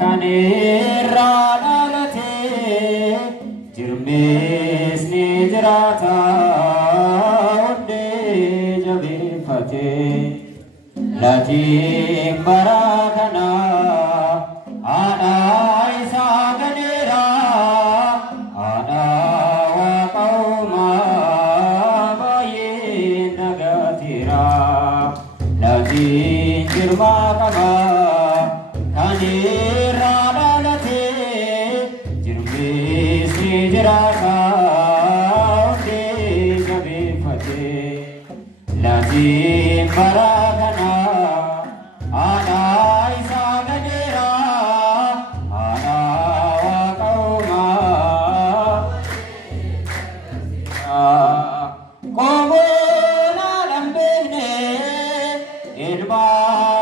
kanirra dhalate jirmeesni jiraata hundee jabeeffate latiin bara kana haadha isaa ganeera haadha waaqa uumaa baay'ee nagaatira latiin jirmaa qaba kanirra dhalate jirmeesni jiraata hundee jabeeffate latiin bara kana haadha isaa ganeera haadha waaqa uumaa qomoon haadhan beekne ilma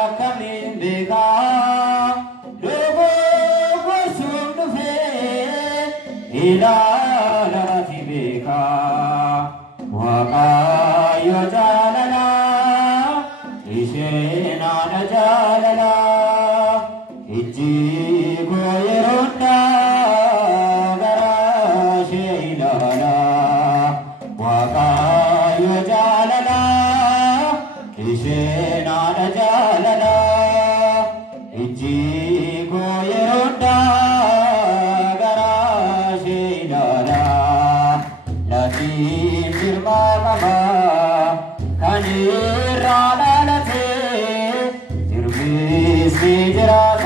akkamiin beekaa dogoggorsuun dhufee ilaalati beekaa waaqayyo jaalala isheen haadha jaalala ijji koo yeroo hundaa garaa ishee ilaala waaqayyo jaalala isheen haadha jaalala ijji koo yeroo hundaa garaa ishee ilaala latiin jirmaa qaba kanirra dhalate jirmeesni jiraata